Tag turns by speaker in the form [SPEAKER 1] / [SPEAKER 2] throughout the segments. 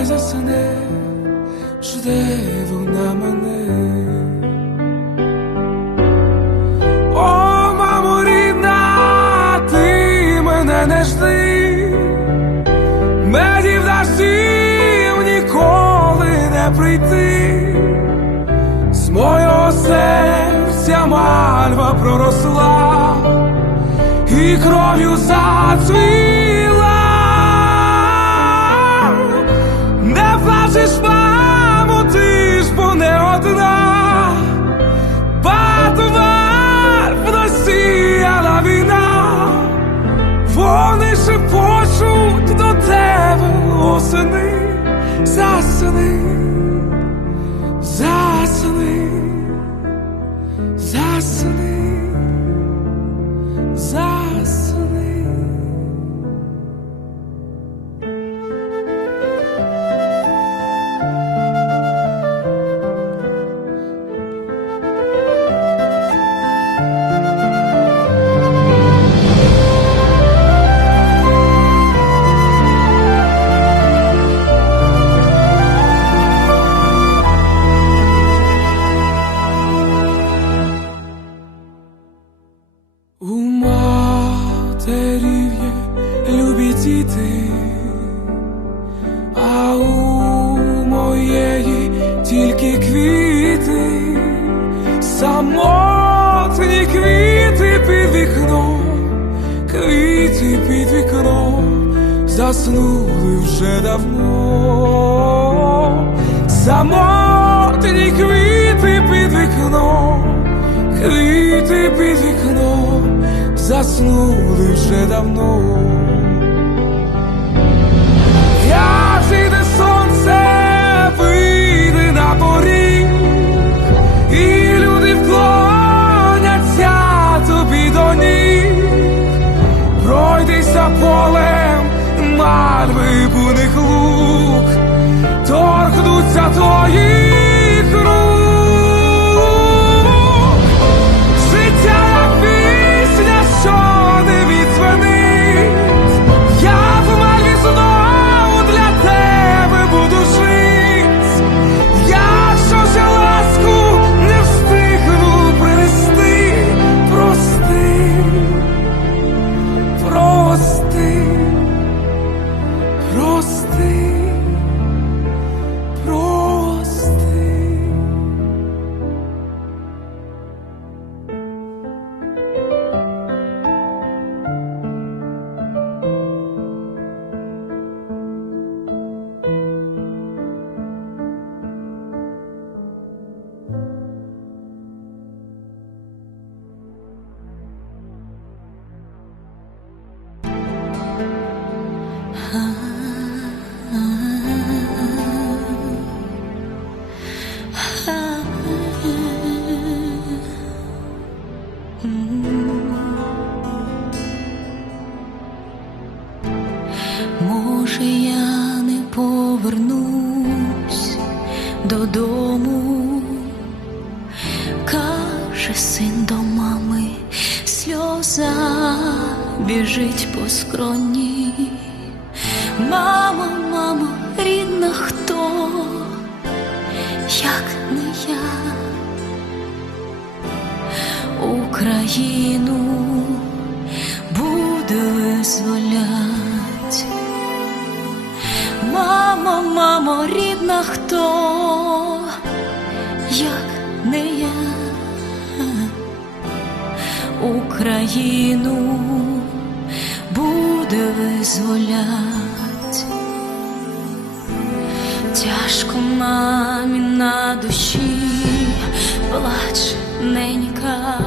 [SPEAKER 1] не засне, жде вона мене. О, мамо рідна, ти мене не жди, медів дощів ніколи не прийти, з мого серця мальва проросла і кров'ю зацвіла. zasny, zasny, zasny. У матерів є любі діти, а у моєї тільки квіти, самотні квіти під вікном, квіти під вікном, заснули вже давно, самотні квіти під вікном квіти під вікном заснули вже давно. Як зійде сонце, вийде на і люди вклоняться тобі пройдися полем мальви буних лук, торкнуться твоїх
[SPEAKER 2] Може, я не повернусь додому, каже син до мами, сльоза біжить по скроні. Мамо, мамо, рідна хто, як не я, Україну буде визволять. Мамо, мамо, рідна хто, як не я, Україну буде визволять. Тяжко мамі на душі, плач ненька,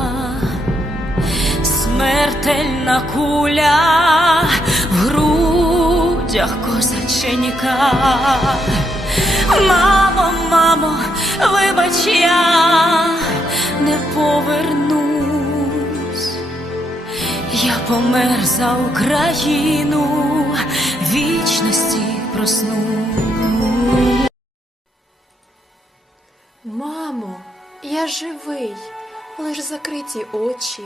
[SPEAKER 2] смертельна куля в грудях священника. Мамо, мамо, вибач, я не повернусь, я помер за Україну, вічності проснусь.
[SPEAKER 3] Мамо, я живий, лиш закриті очі,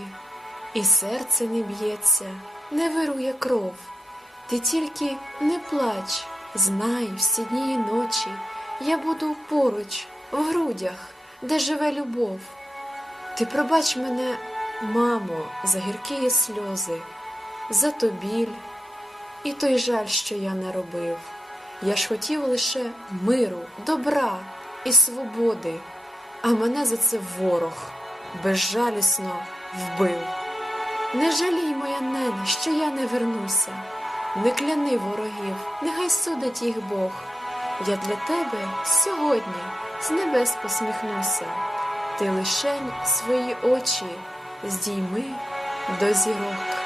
[SPEAKER 3] і серце не б'ється, не вирує кров. Ти тільки не плач, знай всі дні і ночі. Я буду поруч, в грудях, де живе любов. Ти пробач мене, мамо, за гіркі сльози, за то біль і той жаль, що я не робив. Я ж хотів лише миру, добра і свободи, а мене за це ворог безжалісно вбив. Не жалій, моя нене, що я не вернуся, не кляни ворогів, нехай судить їх Бог. Я для тебе сьогодні з небес посміхнуся, ти лишень свої очі здійми до зірок.